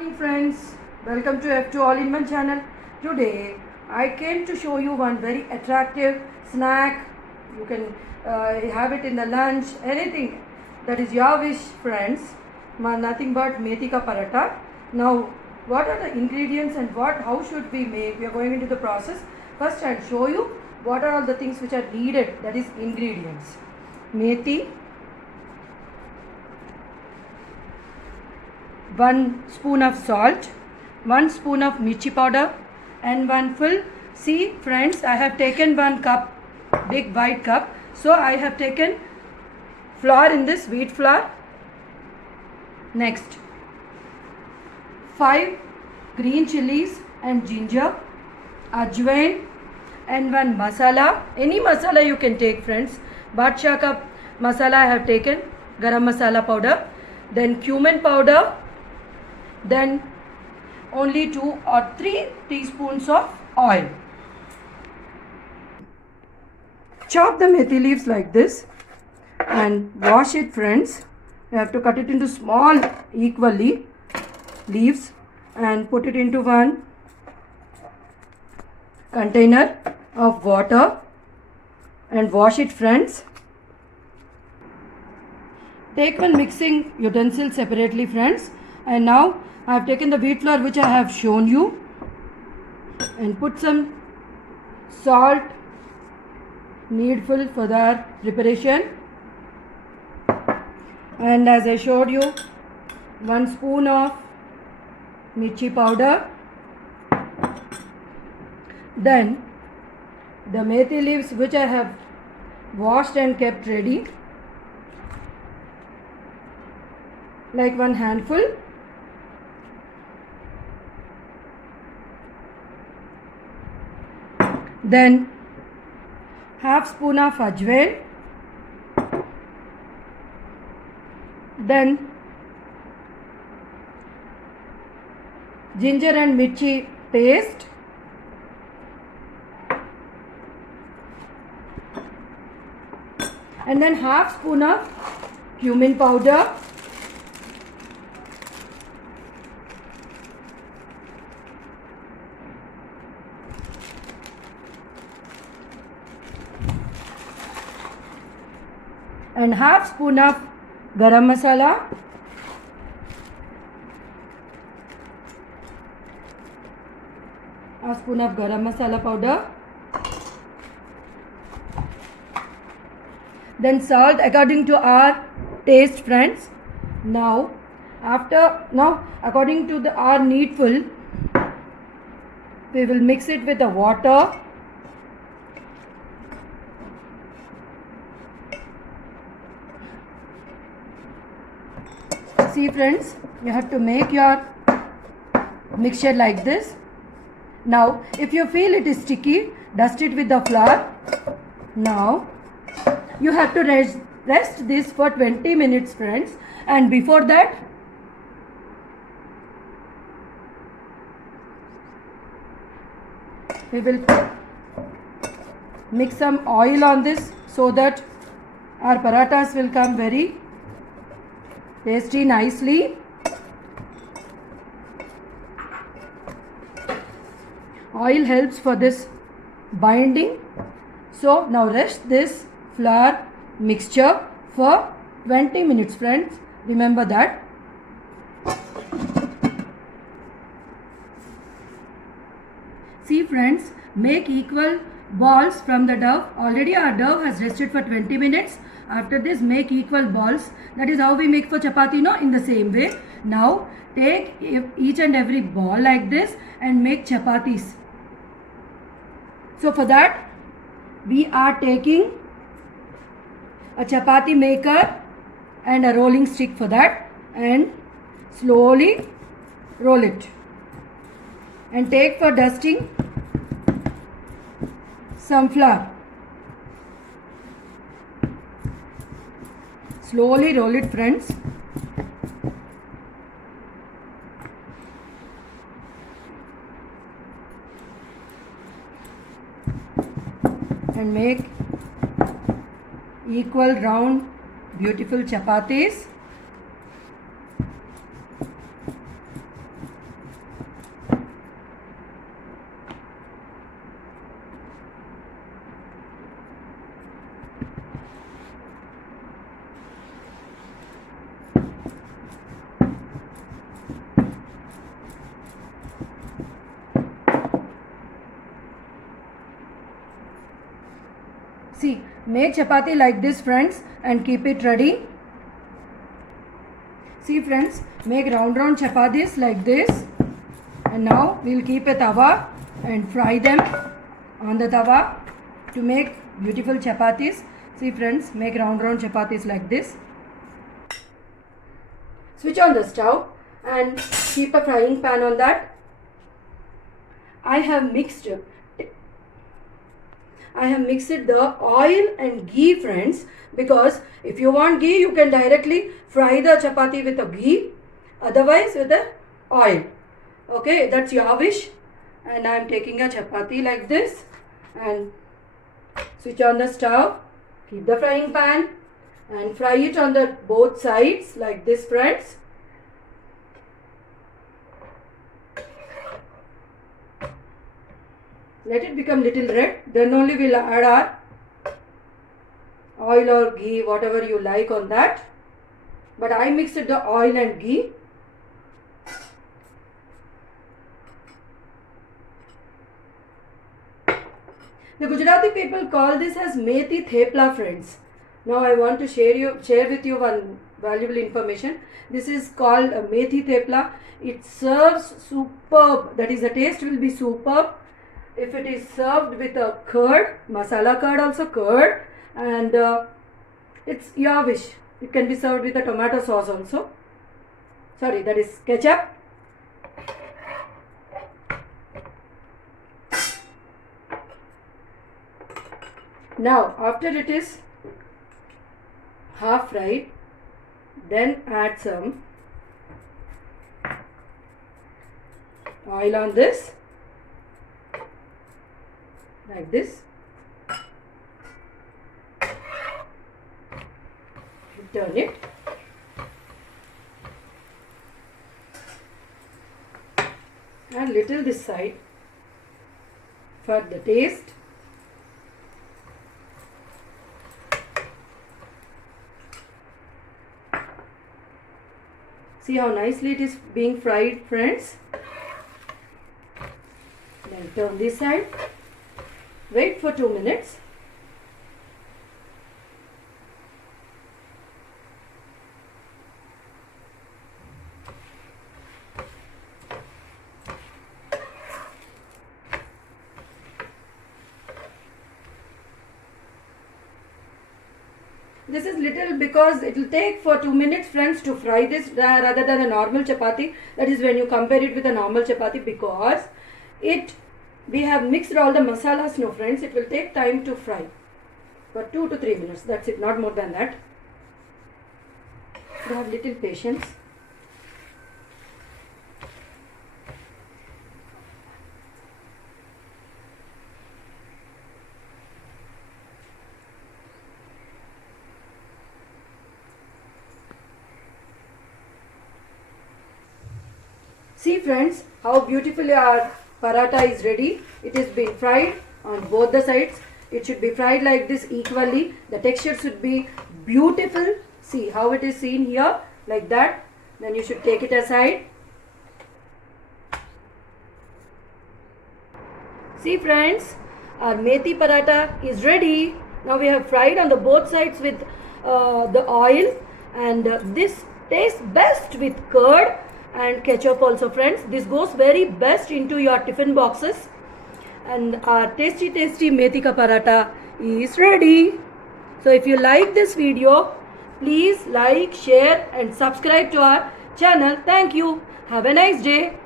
Morning friends, welcome to F2 All-in-One channel. Today I came to show you one very attractive snack. You can have it in the lunch, anything that is your wish friends. Nothing but methi ka paratha. Now what are the ingredients and how should we make? We are going into the process. First I'll show you what are all the things which are needed, that is ingredients. Methi, 1 spoon of salt, 1 spoon of mirchi powder and 1 full. See friends, I have taken 1 cup, big white cup. So I have taken flour in this, wheat flour. Next 5 green chilies and ginger, ajwain and 1 masala. Any masala you can take friends. Badshah ka masala I have taken, garam masala powder, then cumin powder, then only 2 or 3 teaspoons of oil. Chop the methi leaves like this and wash it friends. You have to cut it into small equally leaves and put it into 1 container of water and wash it friends. Take 1 mixing utensil separately friends, and now I have taken the wheat flour which I have shown you and put some salt needful for the preparation, and as I showed you 1 spoon of mirchi powder. Then the methi leaves which I have washed and kept ready, like 1 handful. Then half spoon of ajwain, then ginger and mirchi paste, and then half spoon of cumin powder, and half spoon of garam masala, half spoon of garam masala powder, then salt according to our taste friends. Now according to our needful, we will mix it with the water. See friends, you have to make your mixture like this. Now if you feel it is sticky, dust it with the flour. Now you have to rest this for 20 minutes friends, and before that we will mix some oil on this so that our parathas will come very tasty nicely. Oil helps for this binding. So now rest this flour mixture for 20 minutes friends. Remember that. See friends, make equal balls from the dough. Already our dough has rested for 20 minutes. After this, make equal balls. That is how we make for chapati, no? In the same way. Now take each and every ball like this and make chapatis. So for that we are taking a chapati maker and a rolling stick for that, and slowly roll it, and take for dusting some flour. Slowly roll it friends. And make equal round beautiful chapatis. make chapati like this, friends, and keep it ready. See, friends, make round chapatis like this. And now we will keep a tawa and fry them on the tawa to make beautiful chapatis. See, friends, make round chapatis like this. Switch on the stove and keep a frying pan on that. I have mixed the oil and ghee, friends, because if you want ghee, you can directly fry the chapati with a ghee, otherwise with the oil. Okay, that's your wish. And I am taking a chapati like this and switch on the stove, keep the frying pan and fry it on the both sides like this, friends. Let it become little red, then only we'll add our oil or ghee, whatever you like on that. But I mixed the oil and ghee. The Gujarati people call this as methi thepla, friends. Now I want to share with you one valuable information. This is called methi thepla. It serves superb. That is, the taste will be superb if it is served with a curd, masala curd, also curd, and it's your wish. It can be served with a tomato sauce also. Sorry, that is ketchup. Now, after it is half fried, then add some oil on this, like this. Turn it. And little this side for the taste. See how nicely it is being fried, friends. Then turn this side. Wait for 2 minutes. This is little because it will take for 2 minutes, friends, to fry this rather than a normal chapati. That is when you compare it with a normal chapati, because we have mixed all the masalas. No, friends, it will take time to fry for 2 to 3 minutes. That's it, not more than that. So have little patience. See, friends, how beautifully our paratha is ready. It is been fried on both the sides. It should be fried like this equally. The texture should be beautiful. See how it is seen here, like that. Then you should take it aside. See, friends, our methi paratha is ready. Now we have fried on the both sides with the oil, and this tastes best with curd and ketchup also, friends. This goes very best into your tiffin boxes, and our tasty methi ka paratha is ready. So if you like this video, please like, share and subscribe to our channel. Thank you. Have a nice day.